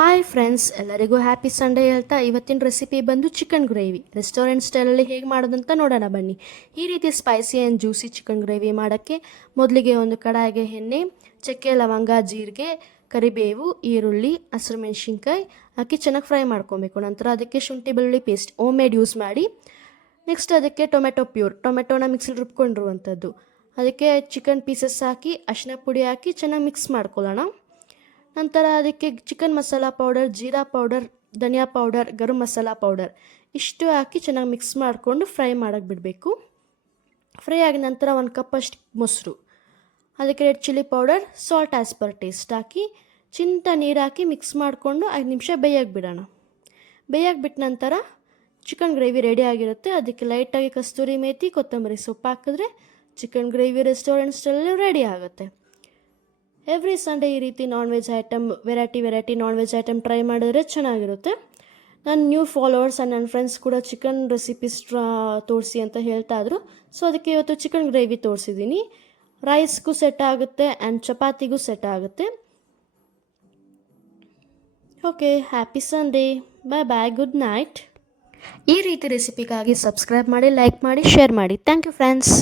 Hi friends, ಎಲ್ಲರಿಗೂ happy Sunday ಹೇಳ್ತಾ ಇವತ್ತಿನ ರೆಸಿಪಿ ಬಂದು ಚಿಕನ್ ಗ್ರೇವಿ. ರೆಸ್ಟೋರೆಂಟ್ ಸ್ಟೈಲಲ್ಲಿ ಹೇಗೆ ಮಾಡೋದಂತ ನೋಡೋಣ ಬನ್ನಿ. ಈ ರೀತಿ spicy and juicy chicken gravy ಮಾಡೋಕ್ಕೆ ಮೊದಲಿಗೆ ಒಂದು ಕಡಾಯಿಗೆ ಎಣ್ಣೆ, ಚಕ್ಕೆ, ಲವಂಗ, ಜೀರಿಗೆ, ಕರಿಬೇವು, ಈರುಳ್ಳಿ, ಹಸಿರು ಮೆಣಸಿನ್ಕಾಯಿ ಹಾಕಿ ಚೆನ್ನಾಗಿ ಫ್ರೈ ಮಾಡ್ಕೊಬೇಕು. ನಂತರ ಅದಕ್ಕೆ ಶುಂಠಿ ಬೆಳ್ಳುಳ್ಳಿ ಪೇಸ್ಟ್ ಹೋಮ್ ಮೇಡ್ ಯೂಸ್ ಮಾಡಿ. ನೆಕ್ಸ್ಟ್ ಅದಕ್ಕೆ ಟೊಮೆಟೊನ ಮಿಕ್ಸಿಲಿ ರುಬ್ಕೊಂಡಿರುವಂಥದ್ದು, ಅದಕ್ಕೆ ಚಿಕನ್ ಪೀಸಸ್ ಹಾಕಿ ಅರಿಶಿನ ಪುಡಿ ಹಾಕಿ ಚೆನ್ನಾಗಿ ಮಿಕ್ಸ್ ಮಾಡ್ಕೊಳ್ಳೋಣ. ನಂತರ ಅದಕ್ಕೆ ಚಿಕನ್ ಮಸಾಲ ಪೌಡರ್, ಜೀರಾ ಪೌಡರ್, ಧನಿಯಾ ಪೌಡರ್, ಗರಂ ಮಸಾಲ ಪೌಡರ್ ಇಷ್ಟು ಹಾಕಿ ಚೆನ್ನಾಗಿ ಮಿಕ್ಸ್ ಮಾಡಿಕೊಂಡು ಫ್ರೈ ಮಾಡೋಕ್ಕೆ ಬಿಡಬೇಕು. ಫ್ರೈ ಆಗಿದ ನಂತರ 1 ಕಪ್ಪಷ್ಟು ಮೊಸರು, ಅದಕ್ಕೆ red chilli powder, salt as per taste ಹಾಕಿ ನೀರು ಹಾಕಿ ಮಿಕ್ಸ್ ಮಾಡಿಕೊಂಡು 5 ನಿಮಿಷ ಬೇಯಕ್ಕೆ ಬಿಡೋಣ. ಬೇಯಕ್ಕೆ ಬಿಟ್ಟ ನಂತರ ಚಿಕನ್ ಗ್ರೇವಿ ರೆಡಿ ಆಗಿರುತ್ತೆ. ಅದಕ್ಕೆ ಲೈಟಾಗಿ ಕಸ್ತೂರಿ ಮೇಥಿ, ಕೊತ್ತಂಬರಿ ಸೊಪ್ಪು ಹಾಕಿದ್ರೆ ಚಿಕನ್ ಗ್ರೇವಿ ರೆಸ್ಟೋರೆಂಟ್ ಸ್ಟೈಲಲ್ಲಿ ರೆಡಿ ಆಗುತ್ತೆ. ಎವ್ರಿ ಸಂಡೇ ಈ ರೀತಿ non veg item variety non veg item try ಮಾಡಿದ್ರೆ ಚೆನ್ನಾಗಿರುತ್ತೆ. ನನ್ನ ನ್ಯೂ ಫಾಲೋವರ್ಸ್ ಆ್ಯಂಡ್ ನನ್ನ ಫ್ರೆಂಡ್ಸ್ ಕೂಡ ಚಿಕನ್ ರೆಸಿಪೀಸ್ ತೋರಿಸಿ ಅಂತ ಹೇಳ್ತಾ ಇದ್ರು. ಸೊ ಅದಕ್ಕೆ ಇವತ್ತು ಚಿಕನ್ ಗ್ರೇವಿ ತೋರಿಸಿದ್ದೀನಿ. ರೈಸ್ಗೂ ಸೆಟ್ ಆಗುತ್ತೆ ಆ್ಯಂಡ್ ಚಪಾತಿಗೂ ಸೆಟ್ ಆಗುತ್ತೆ. Okay, happy Sunday, bye, good night. ಈ ರೀತಿ ರೆಸಿಪಿಗಾಗಿ ಸಬ್ಸ್ಕ್ರೈಬ್ ಮಾಡಿ, ಲೈಕ್ ಮಾಡಿ, ಶೇರ್ ಮಾಡಿ. Thank you friends.